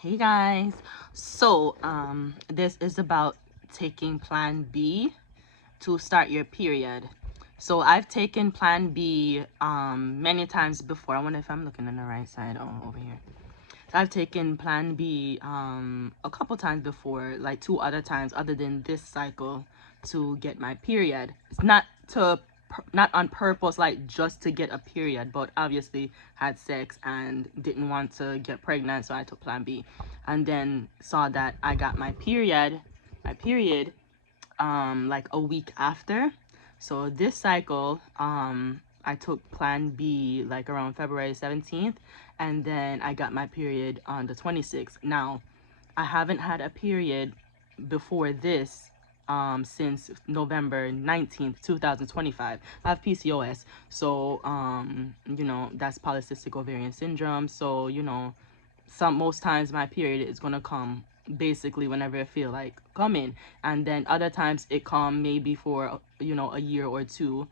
Hey guys, so this is about taking plan B to start your period. So I've taken plan B many times before. I wonder if I'm looking on the right side or over here. So I've taken plan B a couple times before, like 2 other times other than this cycle, to get my period. It's not on purpose, like just to get a period, but obviously had sex and didn't want to get pregnant, so I took plan B, and then saw that I got my period like a week after. So this cycle I took plan B like around February 17th, and then I got my period on the 26th. Now I haven't had a period before this since November 19th 2025. I have PCOS, so that's polycystic ovarian syndrome. So most times my period is gonna come basically whenever I feel like coming, and then other times it come maybe for a year or two,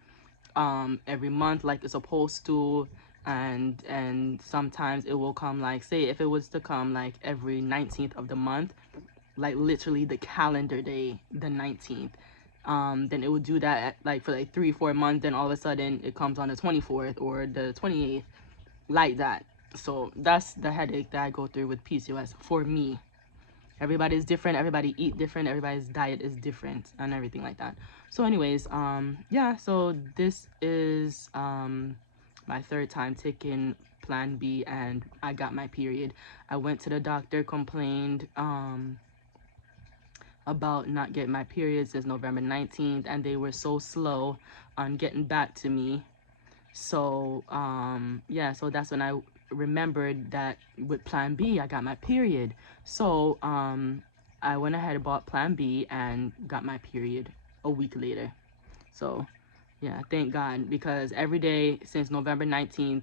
every month like it's supposed to, and sometimes it will come, like say if it was to come like every 19th of the month, like literally the calendar day the 19th, then it would do that like for like 3-4 months, then all of a sudden it comes on the 24th or the 28th, like that. So that's the headache that I go through with PCOS for me. Everybody's different, everybody eat different, everybody's diet is different and everything like that. So anyways, yeah, so this is my third time taking plan B, and I got my period. I went to the doctor, complained about not getting my period since November 19th, and they were so slow on getting back to me. So yeah, so that's when I remembered that with plan B I got my period. So I went ahead and bought plan B and got my period a week later. So yeah, thank God, because every day since November 19th,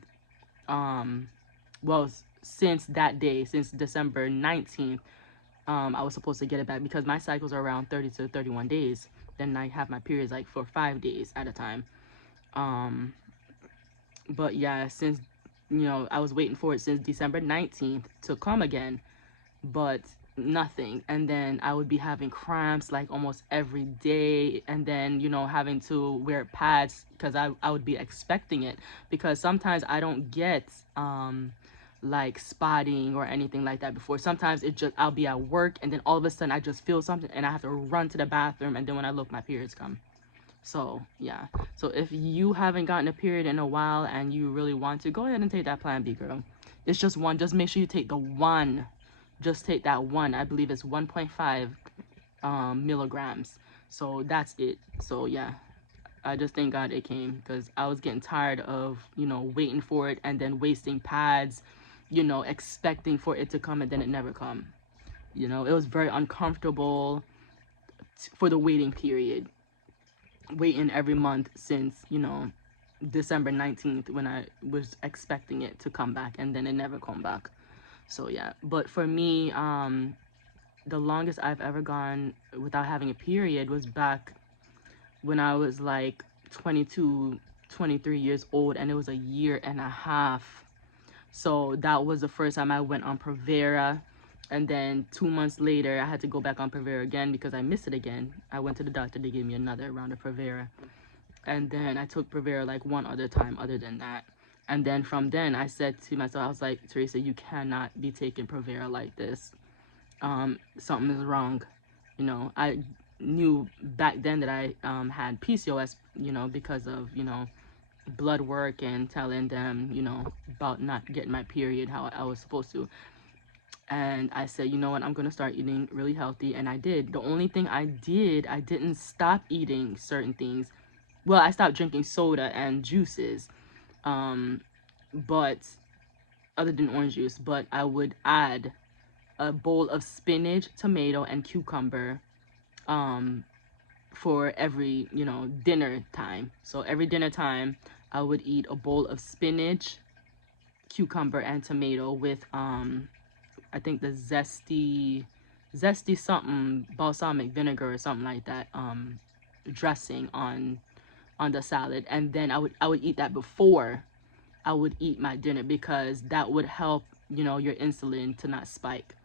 well, since that day, since December 19th, I was supposed to get it back because my cycles are around 30 to 31 days. Then I have my periods like for 5 days at a time. But yeah, since I was waiting for it since December 19th to come again, but nothing. And then I would be having cramps like almost every day, and then having to wear pads because I would be expecting it, because sometimes I don't get like spotting or anything like that before. Sometimes it just, I'll be at work and then all of a sudden I just feel something and I have to run to the bathroom, and then when I look, my periods come. So yeah, so if you haven't gotten a period in a while and you really want to, go ahead and take that plan B, girl. It's just one. Just make sure you take the one. Just take that one. I believe it's 1.5 milligrams. So that's it. So yeah, I just thank God it came, because I was getting tired of waiting for it and then wasting pads, expecting for it to come and then it never come. It was very uncomfortable for the waiting period, waiting every month since December 19th, when I was expecting it to come back and then it never come back. So yeah, but for me, the longest I've ever gone without having a period was back when I was like 22, 23 years old, and it was a year and a half. So that was the first time I went on Provera, and then 2 months later I had to go back on Provera again because I missed it again. I went to the doctor, they gave me another round of Provera, and then I took Provera like one other time other than that. And then from then I said to myself, I was like, Teresa, you cannot be taking Provera like this. Something is wrong. I knew back then that I had PCOS, because of blood work and telling them about not getting my period how I was supposed to. And I said, you know what, I'm gonna start eating really healthy, and I did. The only thing I did, I didn't stop eating certain things. Well, I stopped drinking soda and juices, but other than orange juice, but I would add a bowl of spinach, tomato, and cucumber for every dinner time. So every dinner time I would eat a bowl of spinach, cucumber, and tomato with I think the zesty something balsamic vinegar or something like that dressing on the salad. And then I would eat that before I would eat my dinner, because that would help your insulin to not spike.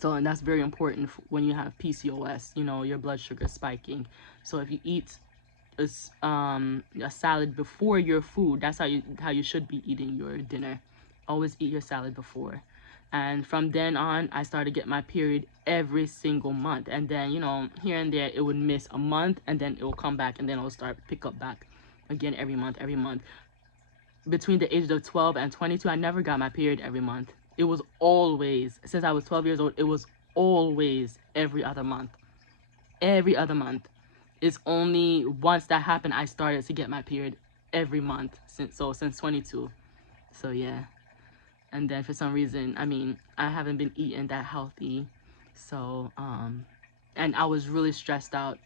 So, and that's very important when you have PCOS, you know, your blood sugar spiking. So if you eat a salad before your food, that's how you should be eating your dinner. Always eat your salad before. And from then on, I started getting my period every single month. And then, you know, here and there, it would miss a month, and then it will come back, and then it'll start pick up back again every month, every month. Between the ages of 12 and 22, I never got my period every month. It was always, since I was 12 years old, it was always every other month. Every other month. It's only once that happened I started to get my period every month since 22. So yeah. And then for some reason, I mean, I haven't been eating that healthy. So and I was really stressed out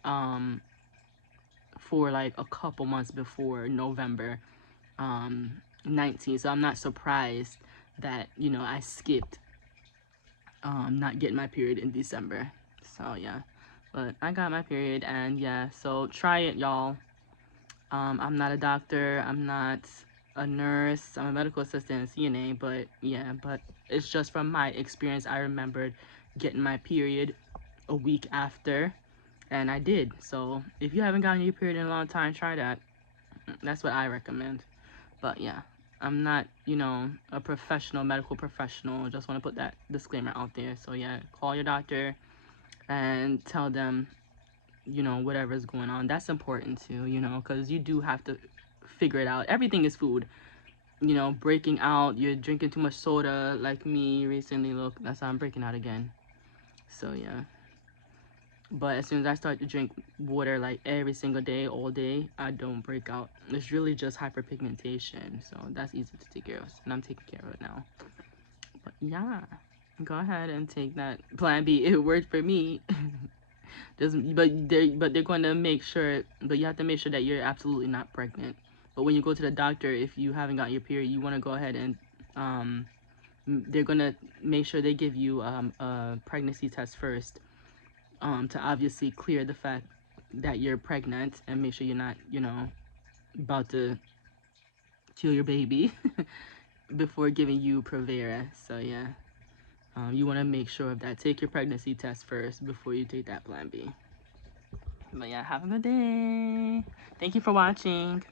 for like a couple months before November 19. So I'm not surprised that, you know, I skipped not getting my period in December. So yeah. But I got my period, and yeah, so try it, y'all. I'm not a doctor, I'm not a nurse, I'm a medical assistant, CNA, but yeah, but it's just from my experience. I remembered getting my period a week after, and I did. So if you haven't gotten your period in a long time, try that. That's what I recommend. But yeah, I'm not, you know, a professional, medical professional. Just want to put that disclaimer out there. So yeah, call your doctor and tell them, you know, whatever's going on. That's important too, you know, because you do have to figure it out. Everything is food. You know, breaking out, you're drinking too much soda like me recently. Look, that's how I'm breaking out again. So yeah. But as soon as I start to drink water like every single day, all day, I don't break out. It's really just hyperpigmentation. So that's easy to take care of. And I'm taking care of it now. But yeah, go ahead and take that Plan B. It worked for me. But they're going to make sure, but you have to make sure that you're absolutely not pregnant. But when you go to the doctor, if you haven't got your period, you want to go ahead and they're going to make sure they give you a pregnancy test first, to obviously clear the fact that you're pregnant, and make sure you're not, you know, about to kill your baby before giving you Provera. So yeah, you want to make sure of that. Take your pregnancy test first before you take that Plan B. But yeah, have a good day. Thank you for watching.